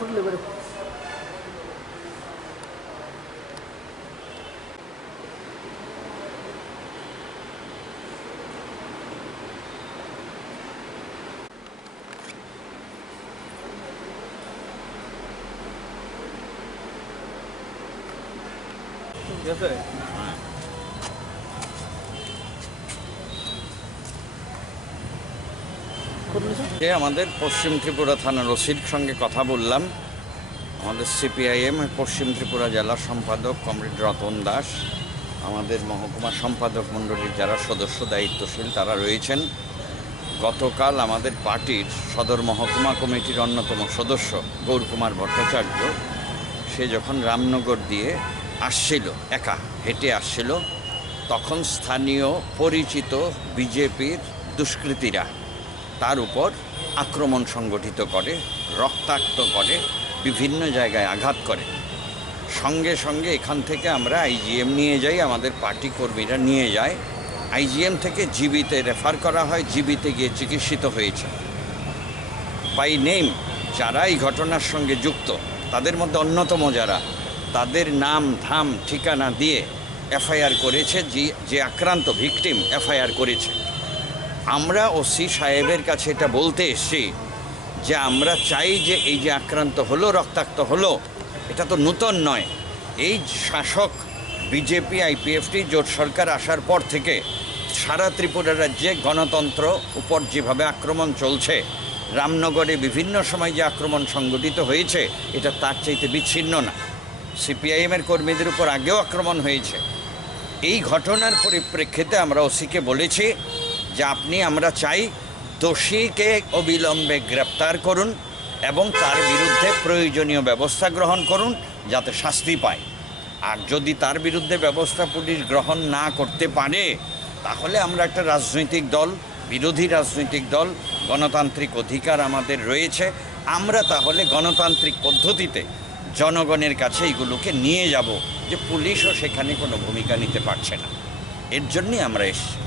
ফুটলে বেরো। আমাদের পশ্চিম ত্রিপুরা থানার ওসির সঙ্গে কথা বললাম। আমাদের সিপিআইএম পশ্চিম ত্রিপুরা জেলা সম্পাদক কমরেড রতন দাস, আমাদের মহকুমা সম্পাদক মণ্ডলীর যারা সদস্য দায়িত্বশীল তারা রয়েছেন। গতকাল আমাদের পার্টির সদর মহকুমা কমিটির অন্যতম সদস্য গৌরকুমার ভট্টাচার্য, সে যখন রামনগর দিয়ে আসছিল, একা হেঁটে আসছিল, তখন স্থানীয় পরিচিত বিজেপির দুষ্কৃতীরা তার উপর আক্রমণ সংগঠিত করে, রক্তাক্ত করে, বিভিন্ন জায়গায় আঘাত করে। সঙ্গে সঙ্গে এখান থেকে আমরা আইজিএম নিয়ে যাই, আমাদের পার্টি কর্মীরা নিয়ে যায়। আইজিএম থেকে জিবিতে রেফার করা হয়, জিবিতে গিয়ে চিকিৎসিত হয়েছে। বাই নেম যারা এই ঘটনার সঙ্গে যুক্ত, তাদের মধ্যে অন্যতম যারা, তাদের নাম ধাম ঠিকানা দিয়ে এফআইআর করেছে, যে আক্রান্ত ভিকটিম এফআইআর করেছে। আমরা ওসি সাহেবের কাছে এটা বলতে এসেছি যে আমরা চাই যে এই যে আক্রান্ত হলো, রক্তাক্ত হলো, এটা তো নূতন নয়। এই শাসক বিজেপি আইপিএফটি জোট সরকার আসার পর থেকে সারা ত্রিপুরা রাজ্যে গণতন্ত্র উপর যেভাবে আক্রমণ চলছে, রামনগরে বিভিন্ন সময় যে আক্রমণ সংগঠিত হয়েছে, এটা তার চাইতে বিচ্ছিন্ন না। সিপিআইএমের কর্মীদের উপর আগেও আক্রমণ হয়েছে। এই ঘটনার পরিপ্রেক্ষিতে আমরা ওসিকে বলেছি যে আমরা চাই দোষীকে অবিলম্বে গ্রেপ্তার করুন এবং তার বিরুদ্ধে প্রয়োজনীয় ব্যবস্থা গ্রহণ করুন যাতে শাস্তি পায়। আর যদি তার বিরুদ্ধে ব্যবস্থা পুলিশ গ্রহণ না করতে পারে, তাহলে আমরা একটা রাজনৈতিক দল, বিরোধী রাজনৈতিক দল, গণতান্ত্রিক অধিকার আমাদের রয়েছে, আমরা তাহলে গণতান্ত্রিক পদ্ধতিতে জনগণের কাছে এগুলোকে নিয়ে যাব যে পুলিশও সেখানে কোনো ভূমিকা নিতে পারছে না। এর জন্যই আমরা এসেছি।